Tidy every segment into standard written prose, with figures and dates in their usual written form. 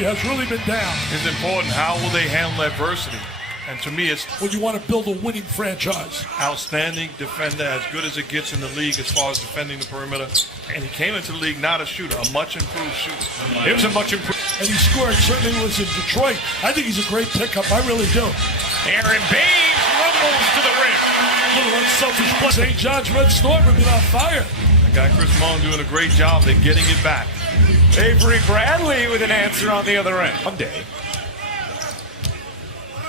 energy has really been down. It's important. How will they handle adversity? And to me, it's when you want to build a winning franchise. Outstanding defender, as good as it gets in the league as far as defending the perimeter. And he came into the league not a shooter, a much improved shooter. It was a much improved. And he scored, certainly was in Detroit. I think he's a great pickup. I really do. Aaron Baines rumbles to the rim. A little unselfish play. St. John's Red Storm have been on fire. The guy Chris Mullen doing a great job at getting it back. Avery Bradley with an answer on the other end. Monday.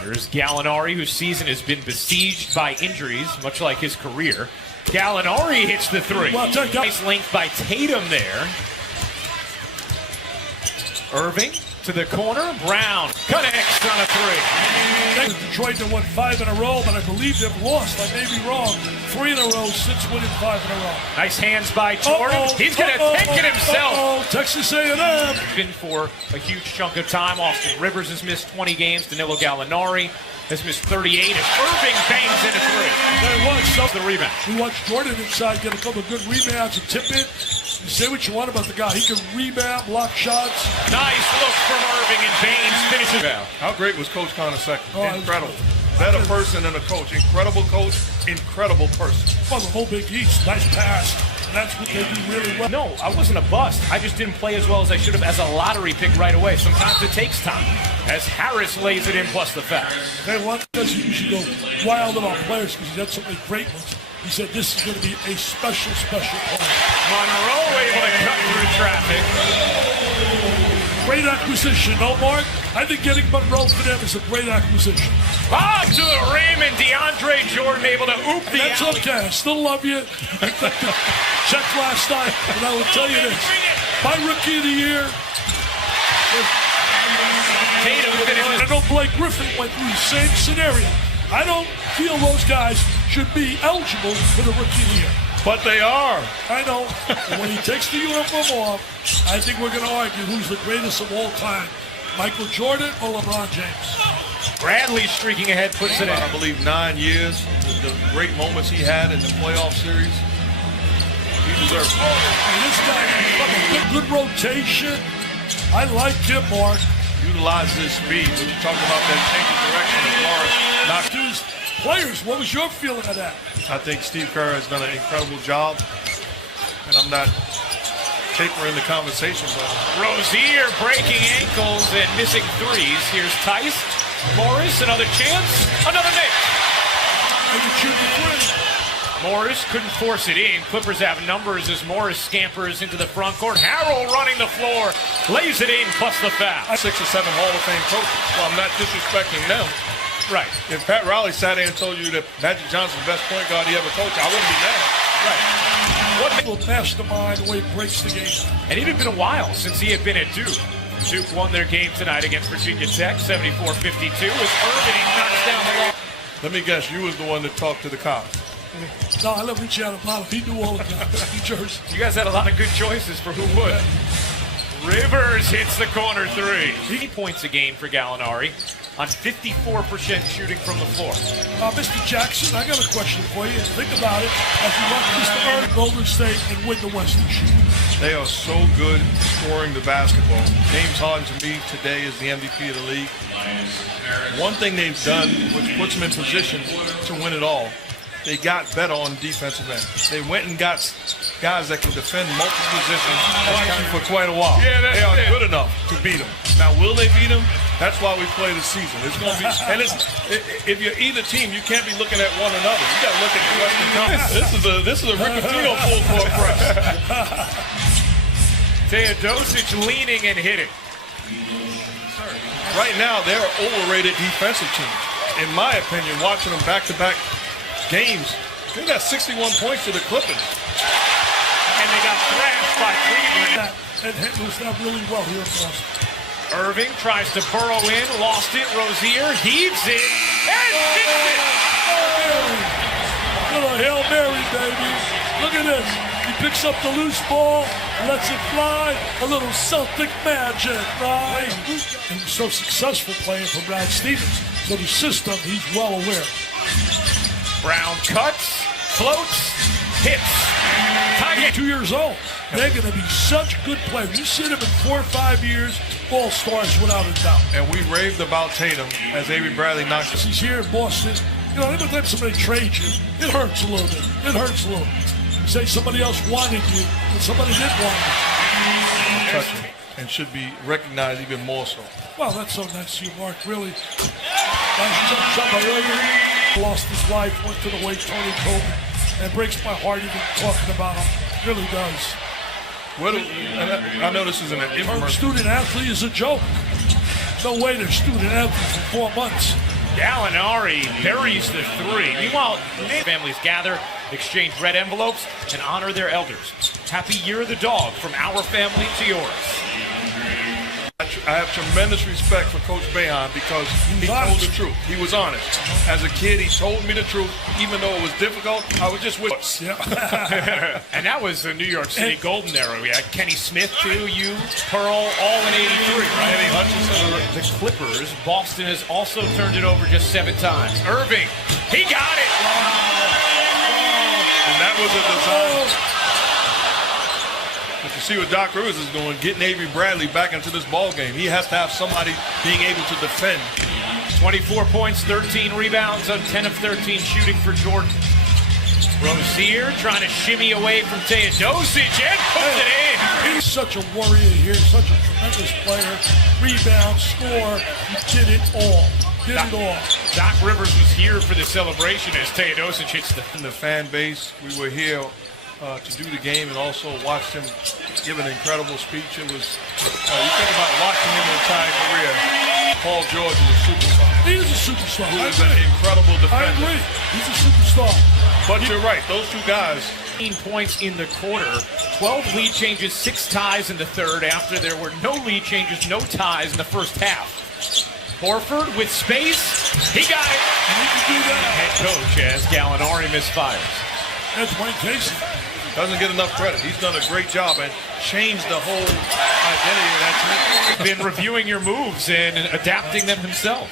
Here's Gallinari, whose season has been besieged by injuries, much like his career. Gallinari hits the three. Well, nice length by Tatum there. Irving to the corner. Brown connects on a three. Detroit that won 5 in a row, but I believe they've lost. I may be wrong. 3 in a row since winning 5 in a row. Nice hands by Jordan. He's going to take it himself. Texas A&M. Been for a huge chunk of time. Austin Rivers has missed 20 games. Danilo Gallinari has missed 38 as Irving bangs in a three. There was the rebound. We watched Jordan inside get a couple of good rebounds and tip it. You say what you want about the guy. He can rebound, block shots. Nice look from Irving, and Baines finishes. How great was Coach Connor's second? Oh, incredible. Better person than a coach. Incredible coach, incredible person. Well, the whole Big East, nice pass. And that's what they do really well. No, I wasn't a bust. I just didn't play as well as I should have as a lottery pick right away. Sometimes it takes time. As Harris lays it in plus the foul. Hey, one does you should go wild about players because he's had so many great ones. He said this is going to be a special player. Monroe able to cut through traffic. Great acquisition, no, Mark? I think getting Monroe for them is a great acquisition. Ah, to the rim, and DeAndre Jordan able to oop the That's alley. okay. I still love you. Check last night, and I will tell you this. My rookie of the year. Tatum with it. I know Blake Griffin went through the same scenario. I don't feel those guys should be eligible for the rookie of the year. But they are. I know. And when he takes the uniform off, I think we're going to argue who's the greatest of all time, Michael Jordan or LeBron James. Bradley streaking ahead, puts it in. I believe 9 years, the great moments he had in the playoff series. He deserves it. And this guy, good rotation. I like him, Mark. Utilize his speed. When you talk about that change of direction as far as not to his players, what was your feeling of that? I think Steve Kerr has done an incredible job, and I'm not tapering the conversation, but Rozier breaking ankles and missing threes. Here's Tice. Morris, another chance, another miss. They can shoot the three. Morris couldn't force it in. Clippers have numbers as Morris scampers into the front court. Harrell running the floor, lays it in, plus the foul. 6 or 7 Hall of Fame coaches, so I'm not disrespecting them. Right. If Pat Riley sat there and told you that Magic Johnson's the best point guard he ever coached, I wouldn't be mad. Right. What little mastermind the way he breaks the game. And it had been a while since he had been at Duke. Duke won their game tonight against Virginia Tech, 74-52, as Irving knocks down the ball. Let me guess, you was the one that talked to the cops. No, I love Richie Adamano. He knew all the guys. New Jersey. You guys had a lot of good choices for who would. Rivers hits the corner three. 3 points a game for Gallinari on 54% shooting from the floor. Mr. Jackson, I got a question for you. Think about it as you watch Mr. Earn Golden State and win the Western Shoot. They are so good scoring the basketball. James Harden, to me, today is the MVP of the league. One thing they've done, which puts them in position to win it all, they got better on defensive end. They went and got guys that can defend multiple positions for quite a while. Yeah, they are good enough to beat them. Now, will they beat them? That's why we play the season. It's going to be, and if you're either team, you can't be looking at one another. You got to look at the Western Conference. This is a Rick Pitino full court press. Teodosic leaning and hitting. Right now, they're an overrated defensive team. In my opinion, watching them back-to-back games, they got 61 points to the Clippers. And they got thrashed by Cleveland. And handles that really well here in Boston. Irving tries to burrow in, lost it. Rozier heaves it, and hits it! Little Hail Mary, baby. Look at this. He picks up the loose ball, lets it fly. A little Celtic magic, right? And he's so successful playing for Brad Stevens. So the system, he's well aware. Brown cuts, floats, hits. He's 2 years old. They're going to be such good players. You see them in 4 or 5 years, all-stars without a doubt. And we raved about Tatum as Avery Bradley knocked us. He's here in Boston. You know, every time somebody trades you, it hurts a little bit. It hurts a little. You say somebody else wanted you, and somebody did want you. Touch him, and should be recognized even more so. Well, that's so nice of you, Mark. Really. Nice shot by Irving. Lost his life, went to the wake, Tony told me. And it breaks my heart even talking about him. It really does. What I know this isn't an infomercial. Student athlete is a joke. No way they're student athletes for 4 months. Gallinari buries the three. Meanwhile, families gather, exchange red envelopes, and honor their elders. Happy Year of the Dog from our family to yours. I have tremendous respect for Coach Boeheim because he told the truth. He was honest. As a kid, he told me the truth. Even though it was difficult, I was just with us. Yeah. And that was the New York City Golden era. We had Kenny Smith, too, you, Pearl, all in 83, right? Kenny Hutchinson. The Clippers, Boston has also turned it over just 7 times. Irving, he got it! And that was a design. But you see what Doc Rivers is doing, getting Avery Bradley back into this ball game. He has to have somebody being able to defend. 24 points, 13 rebounds on 10 of 13 shooting for Jordan. Rozier trying to shimmy away from Teodosic and puts it in. He's such a warrior here, such a tremendous player. Rebound, score, he did it all. Did it all. Doc Rivers was here for the celebration as Teodosic hits the... In the fan base, we were here to do the game and also watched him give an incredible speech. It was, you think about watching him in his entire career, Paul George is a superstar. He is a superstar. He is an incredible defender. I agree. He's a superstar. But you're right, those two guys. 15 points in the quarter, 12 lead changes, 6 ties in the third after there were no lead changes, no ties in the first half. Horford with space, he got it. And he can do that. Head coach as Gallinari misfires. That's Wayne Casey. Doesn't get enough credit. He's done a great job and changed the whole identity of that team. Been reviewing your moves and adapting them himself.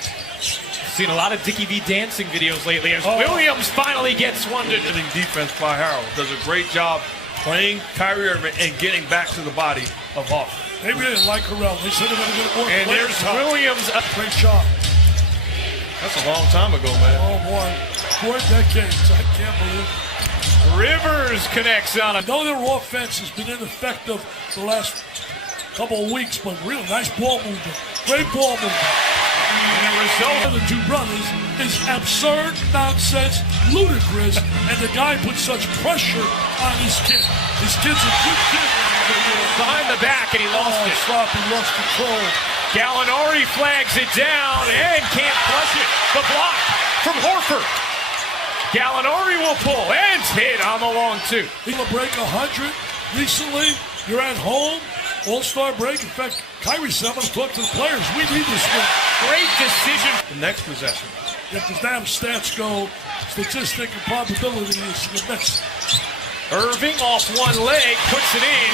Seen a lot of Dickie V dancing videos lately as Williams finally gets one to... Defense by Harold does a great job playing Kyrie Irving and getting back to the body of Hawk. They really like Harrell. They said they're going to get more. And there's Williams. Great shot. That's a long time ago, man. Oh, boy. 4 decades. I can't believe it. Rivers connects on I it. know their offense has been ineffective the last couple of weeks, but really nice ball movement. Great ball movement. And the result of the two brothers is absurd, nonsense, ludicrous, and the guy puts such pressure on his kid. His kid's a good kid. behind the back, and he lost it. Stop, he lost control. Gallinari flags it down and can't flush it. The block from Horford. Gallinari will pull and hit on the long two. He'll break 100 recently. You're at home. All-star break. In fact, Kyrie said, I'm going to talk to the players. We need this win. Great decision. The next possession. If the damn stats go, statistic and probability is the next. Irving off one leg, puts it in.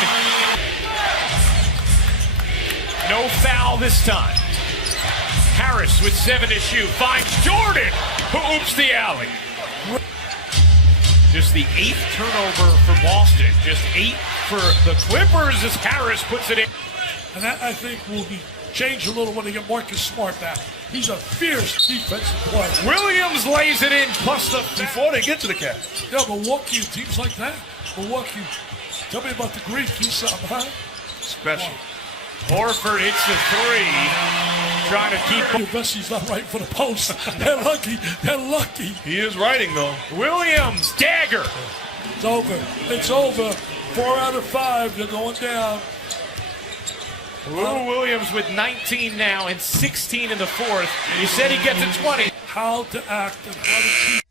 No foul this time. Harris with 7 to shoot. Finds Jordan, who oops the alley. Just the 8th turnover for Boston. Just 8 for the Clippers as Harris puts it in. And that, I think, will be changed a little when they get Marcus Smart back. He's a fierce defensive player. Williams lays it in, plus the... Before they get to the Cavs. Yeah, Milwaukee, teams like that. Milwaukee. Tell me about the Greek. He's something, huh? Special. Horford hits the 3. Trying to keep... Vessi's not right for the post. They're lucky. They're lucky. He is writing, though. Williams, dagger. It's over. It's over. 4 out of 5. They're going down. Lou Williams with 19 now and 16 in the 4th. You said he'd get to 20. How to act and how to keep